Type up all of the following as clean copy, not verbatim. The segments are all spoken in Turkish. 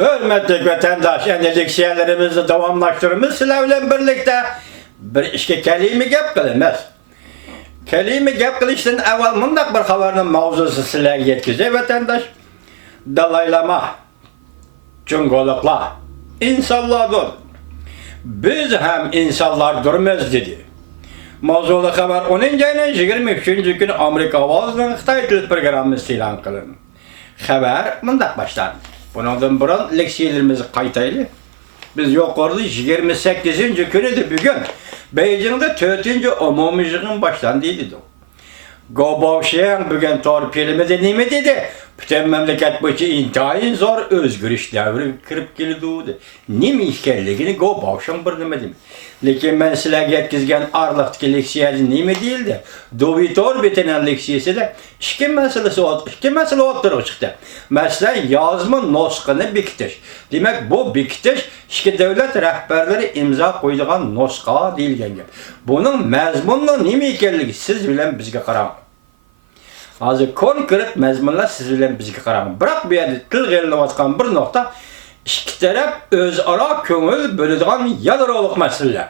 Hürmetli vatandaş, endeleksiyelerimizi davamlaştırımız sizlerle birlikte bir işe kelime gap kılınız. Kelime gap kılıştan evvel mındak bir haberinin mavzusu sizlerle yetkizey vatandaş. Dalaylama, cungolukla, insanlardır. Biz hem insanlar durmaz dedi. Mavzulu haber 10. ayının 23. günü Amerika Avazı'nın Xitay Dil programı ilan kılın. Haber mındak başlar. Bundan burun leksiyelerimizi qaytaylı. Biz yukarıda 28. günü de bugün Beijing'de 4. umumi yığın başlandıydı. Gobovşen bugün torpilimiz nime dedi. Bütün memleket boyunca intayın zor özgürüş devri kirip geldi. Nime işkelligini Gobovşen bir nime dedim. Lekin ben sizlerge yetkizgen arlıqtaki leksiyacı nime değildi. Dovitor bitenen leksiyesi de iki mesele oturup çıktı. Mesela yazma noskını bikitiş. Demek bu bikitiş iki devlet rehberleri imza koyduğun noska değilgen gap. Bunun mezmunlu nime ekenligi siz bilen bizge qaramın. Hazır konkret mezmunlar siz bilen bizge qaramın. Bırak bir yerde til gelinevatkan bir nokta iki taraf özara köngül bölüdüğün yadroluk meseleler.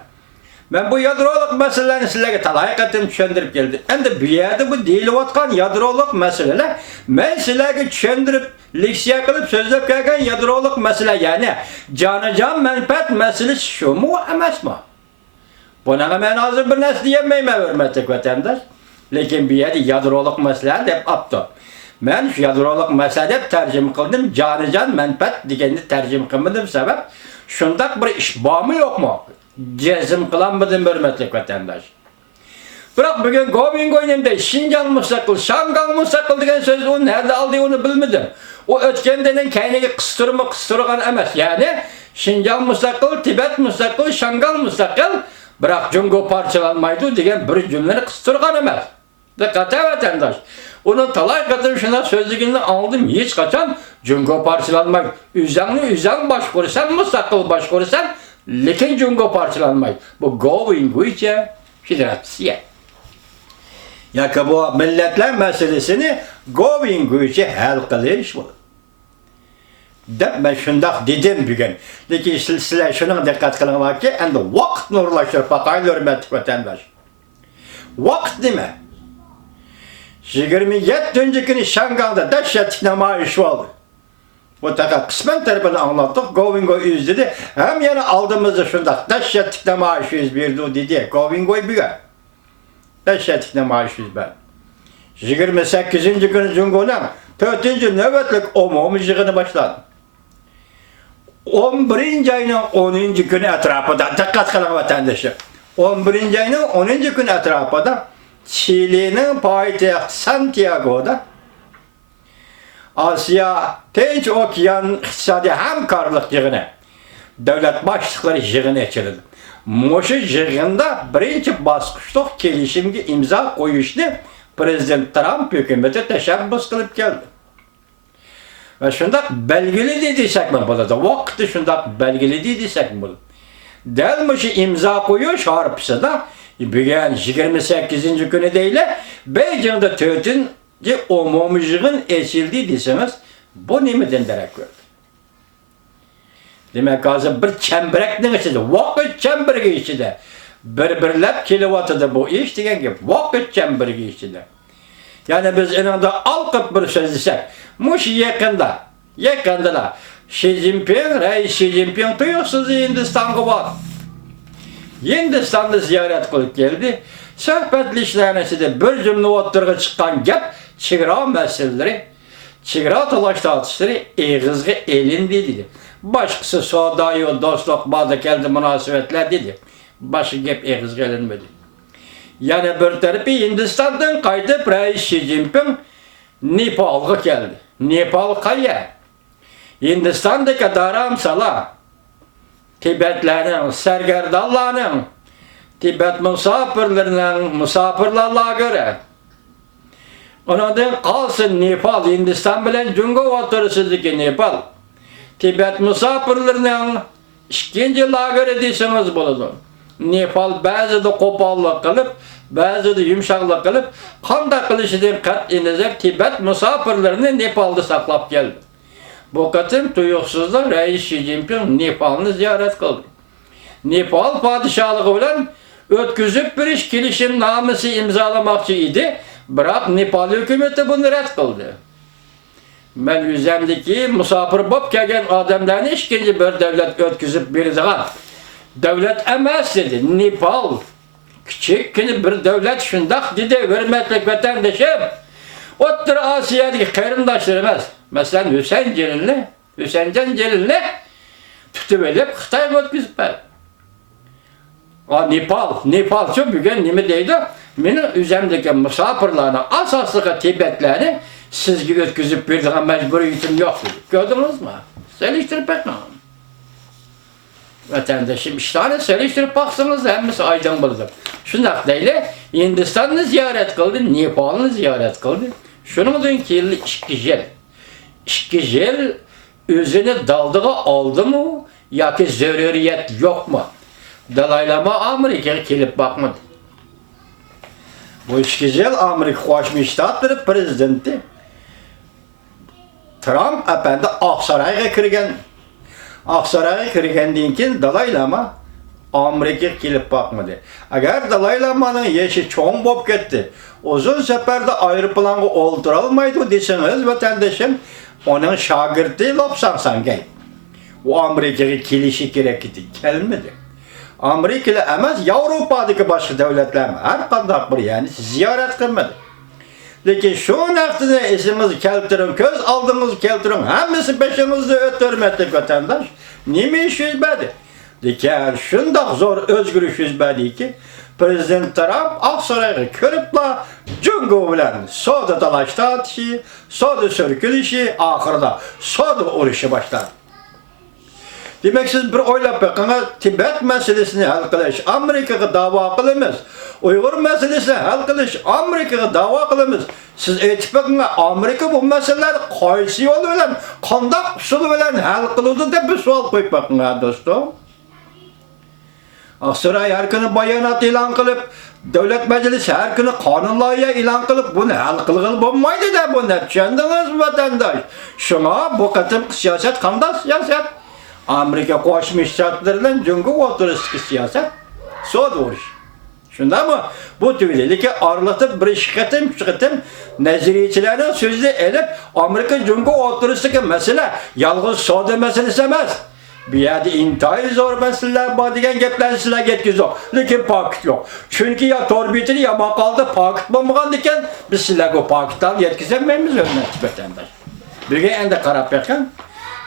Ben bu yadroluk meselelerini sizlerge talayık ettim, düşündürüp geldim. Endi bir yerde bu deyilevatkan yadroluk meseleler, ben sizlerge düşündürüp, leksiya kılıp sözlep gelgen yadroluk mesele, yani canıcan menfaat meselesi şu mu, emas mı? Buna ben hazır bir nesli yemeyime hürmetlik vatandaş. Lekin bir yerde yadroluk mesele dep aptı. Ben şu yadroluk mesele dep tercüme kıldım, canıcan menfaat digenini tercüme kılmadım sebep, şundak bir iş bağ mı yok mu? Cezim kılanmadım hürmetlik vatandaş. Bırak bugün Govingoy'nemde Şincan müstakil, Şangan müstakil degen sözü onu nerede aldığı onu bilmedim. O ötkendenen kendini kıstırgan emas. Yani Şincan müstakil, Tibet müstakil, Şangan müstakil, bırak Jungo parçalanmaydı degen bir cümleni kıstırgan emas. Dikkate vatandaş. Onun talay katım şuna sözlüğünü aldım hiç kaçan Jungo parçalanmaydı. Üzerine baş korusan, müstakil baş korusan, lekin Jungo parçalanmaydı. Bu Govingoy'ca federatsiye. Yani bu milletler meselesini Govingoy'ca hal kılış bu. Ben şundak dedim bugün. Lekin sizler şuna dikkat kılın var ki, endi vakt nurlaşır pataylı hürmetli vatandaş. Vakt değil mi? 27. günü Şangan'da dehşetli namayiş oldu. Bu tabi kısmen tarafını anlattık. Govingoy yüz dedi. Hem yana aldığımızda şundak dehşetli namayiş yüz birdi dedi. Govingoy büyük. Dehşetli namayiş yüz ben. 28. günü Cungo'nun 4. nöbetlik umumi yığını başladı. 11. ayının 10. günü etrafında, dikkat kılın vatandaşı. 11. ayının 10. günü etrafında Çili'nin payitahtı Santiago'da Asya Tinç Okyan İktisadi Hamkarlık yığını, devlet başlıkları yığını açıldı. Moşu yığında birinci baskışlık kelişimge imza koyuştu Prezident Trump hükümeti teşebbüs kılıp geldi. Ve şundak belgeli dediysek mi bunu da, vakti şundak belgeli dediysek mi bunu? Delmişi imza koyuş harpısı da bugün 28. günü değil, Beijing'de 4. umumi yığın eşildi deseniz, bu nemeden derek gördü? Demek hazır bir çemberekten içinde, vakit çembergi içinde, birbirlep kilovatıda bu iş degen gibi, vakit çembergi içinde. Yani biz eninde alkıp bir söz desek, muş yakında Xi Jinping, Reis Xi Jinping duyuyorsunuz Hindistan'a var. Hindistan'da ziyaret kılıp geldi. Sohbetli işlerine de bir cümle oturga çıkan gap, çigra meseleleri, çigra talaştatışları eğizge elindi dedi. Başkası soğdayı, dostluk, bazı geldi münasebetler dedi. Başı gap eğizge elinmedi. Yani bir tarafı Hindistan'dan kaydıp Reis Xi Jinping Nepal'a geldi. Nepal kaya. Hindistan'daki dharamsala, Tibetlerin, sergerdallarının, Tibet misafirlerine göre ondan kalsın Nepal, Hindistan bilen Jungo oturusundaki Nepal, Tibet misafirlerinin ikinci lageri deyseniz bulunur. Nepal bazı da kopallık kılıp, bazı da yumuşaklık kılıp, kanda kılışıdan kat'i nazar Tibet misafirlerini Nepal'da saklap geldi. Bu katım tuyuksuzda Reis Xi Jinping Nepal'ını ziyaret kıldı. Nepal padişahlığı bilen ötküzüp bir iş kilişim namısı imzalamakçı idi. Bırak Nepal hükümeti bunu red kıldı. Ben üzemdeki musafir bop kelgen adamlarını ikinci bir devlet ötküzüp berdiğen devlet emas dedi. Nepal küçükkini bir devlet şundak dedi, hürmetlik vatandaşım. Ottur Asya'daki kayırımdaşlarımız. Mesela Hüseyin Celil'le tutuverip Xitayga ötküzüp berdi. Nepal şu bugün nime deydi? Benim üzemdeki musafirlarına asaslığı Tibetlerini sizge ötküzüp berdiğen mecburiyetim yok dedi. Gördünüz mü? Seliştirip bakın. Vatandaşım iştahını seliştirip baksanız hemimiz aydın buldu. Şundak değil, Hindistan'ı ziyaret kıldı, Nepal'ını ziyaret kıldı. Şunun dünkü yılı İki jel özünü daldığı aldı mı? Ya ki zörüriyet yok mu? Dalai Lama Amerika'ya gelip bakmadı. Bu iki jel Amerika Koşmuş Ştatları prezidenti Trump efendi Aksaray'a kirgen. Aksaray'a kirgendiğin için Dalai Lama Amerika'ya gelip bakmadı. Eğer Dalai Lama'nın yaşı çoğun bop gitti, uzun seferde aeroplana oldurulmaydı deseniz vatandaşım, onun şagirdi lopsansan gel. O Amerika'ya gelişi gerek idi, gelmedi. Amerika'lı emez Avrupa'daki başka devletler her kadar bir yani ziyaret kılmadı. Lakin şu nefsine isimiz keltirin, göz aldığımız keltirin, hemisi peşimizde ötürmetlik vatandaş, nime iş yüzbedi? Lakin şundak zor özgürlük yüzbedi ki, Prezident Trump Aksaray'ı körüpla cungu bilen soda dalaşta atışı, soda sörkülüşü, ahırda soda uruşu başladı. Demek siz bir oylap bakın, Tibet meselesini hal kılış, Amerika'ya dava kılımız. Uygur meselesini hal kılış, Amerika'ya dava kılımız. Siz etip bakın, Amerika bu meseleler kaysi yolu bilen, kandak usulü bilen hal kılıldı da bir sual koyup bakın dostum. Aksaray her günü bayanat ilan kılıp, devlet meclisi her günü kanunlayı ilan kılıp, bunu hal kılgıl bulmaydı da bu ne düşündünüz vatandaş? Şuna bu katım siyaset kanda siyaset. Amerika Koşmuş Ştatları'nın cungu oturuşki siyaset. So doğru. Şunda mı? Bu tüylülükü arlatıp bir şıkıtım neziriyecilerinin sözü elip Amerika cungu oturuşki mesele yalnız soda meselesi emez. Bir yerde intihar zor meseleler var diyen geplensiler getkiz o. Lakin pakit yok. Çünkü ya torbitini ya makalda pakit bulmagan diken biz silah o pakitten yetkizemeyimiz önüne vatandaş. Bir gün ende karap yakan.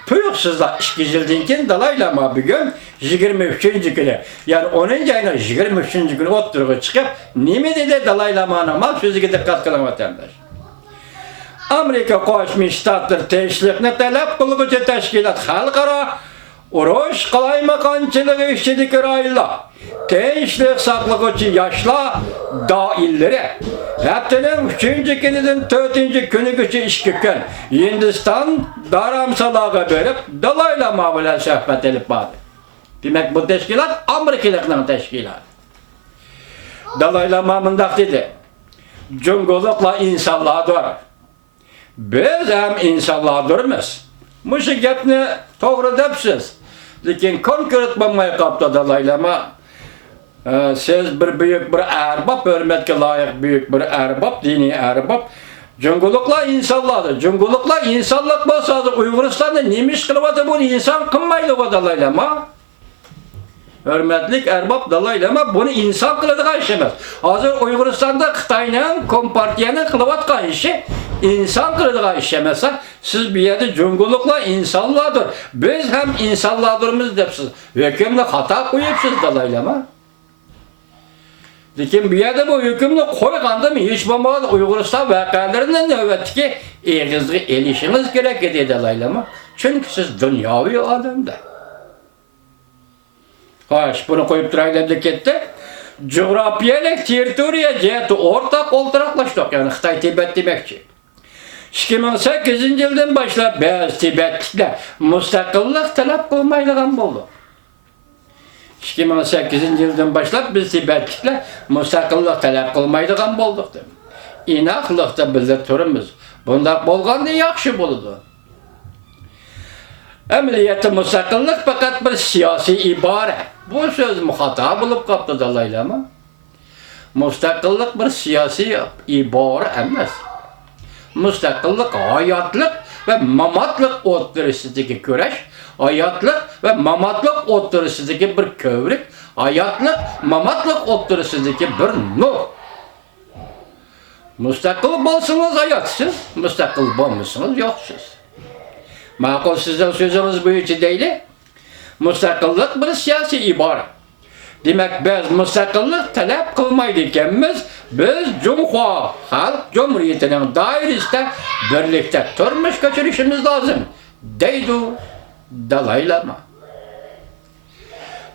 Tuyuksuzlar işkizildiğinken Dalai Lama bugün 23. günü yani 10. ayına 23. günü oturuğa çıkıp nime dedi Dalai Lama'nın mal sözü dikkat kılan vatandaş. Amerika Koşmuş Ştatları teşvikine talep kılıcı teşkilat halkara uruş kalaymakançılığı işçilik rayla teşvik saklıgıcı yaşla dailleri heptinin 3. gününün 4. günü gücü işkikken Hindistan daramsalağı verip Dalai Lama ile sohbet edip vardı. Demek bu teşkilat Amerikalıkların teşkilatı. Dalai Lama mındak dedi. Cungulukla insanlığa dur. Biz hem insanlığa durmaz. Muşu gepni doğru depsiz. Lakin konkret bulmaya kapta Dalai Lama. Siz bir büyük bir erbab, hürmetke layık büyük bir erbab, dini erbab. Cungulukla insanlardır. Cungulukla insanlık bolsa Uyguristan'da nemiş kılıvatı bunu insan kılmaydı o Dalai Lama. Hürmetlik erbab Dalai Lama bunu insan kılıdığı işemez. Hazır Uyguristan'da Xitay'ın, Kompartiyanın kılıvatı işi insan kılıdığı işemezse siz bir yerde cungulukla insanlardır. Biz hem insanlardırımız depsiz. Hükümle hata koyupsiz Dalai Lama. Lakin bir yerde bu hükümle koygandı mı hiç bulmadı Uyguristan vakalarından nöbetki eğizli elişiniz gerek dedi Dalai Lama. Çünkü siz dünyavi adamda. Hoş bunu koyup durayla dikette. Coğrafyalık teritoriya ciheti ortak oltaraklaştık yani Xitay Tibet demekçi. 2008 yıldan başlayıp biz Tibet'te müstakillik talep kılmaydıgan buldu. 2008 yıldan başlayıp biz Tibet'te müstakillik talep kılmaydıgan bulduk. İnaqlıqda bizde turumuz. Bunda bolğanda yaxşı buldu. Emniyeti müstakillik fakat bir siyasi ibare. Bu söz muhatap bulup kaptı dalaylama. Müstakillik bir siyasi ibare emas. Müstakillik hayatlık ve mamatlık o'tirisidagi kurash, hayatlık ve mamatlık o'tirisidagi bir kövrük, hayatlık, mamatlık o'tirisidagi bir nur. Müstakil bo'lsangiz hayotsiz, müstakil bo'lmasangiz yo'qsiz. Ma'qul sizning so'zingiz bo'yicha deyli. Müstakillik bir siyosiy ibora. Demak, biz müstakillik talab qilmaydi ekanmiz. Biz Cumhuriyet Xalq Cumhuriyetining doirasida birlikda turmush kechirishimiz lozim, deydi Dalay Lama.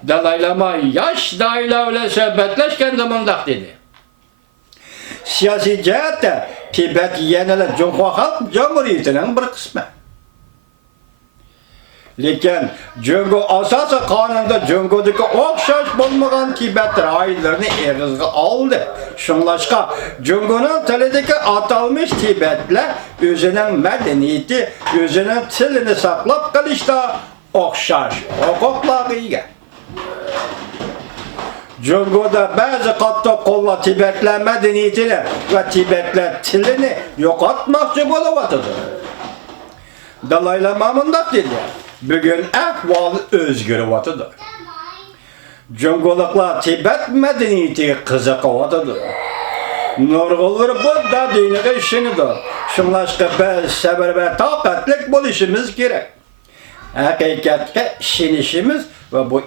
Dalay Lama yosh doira bilan suhbatlashganda mundaq dedi. Siyosiy jihatda Tibet yanada Cumhuriyet Xalq Cumhuriyetining bir qismi. Lekin Jungo asosi qonunda Jungodagi o'xshash bo'lmagan Tibet rajonlarini eg'izga oldi. Shunlashqa Jungoning tilidagi atalmış Tibetlar o'zining madaniyati, o'zining tilini saqlab qolishda o'xshash huquqlarga ega. Jungoda ba'zi qattiq qo'llar Tibetlar madaniyatini va Tibetlar tilini yo'qotmoqchi bo'layotdi. Dalay Lama mundaq dedi. Bugün ahval o'zgaryapti. Jungoliklar Tibet madaniyatiga qiziqyapti. Nurg'unlar Budda diniga ishonadi. Shunlashqa biz sabr va toqatli bo'lishimiz kerak. Haqiqatga ishonishimiz va bu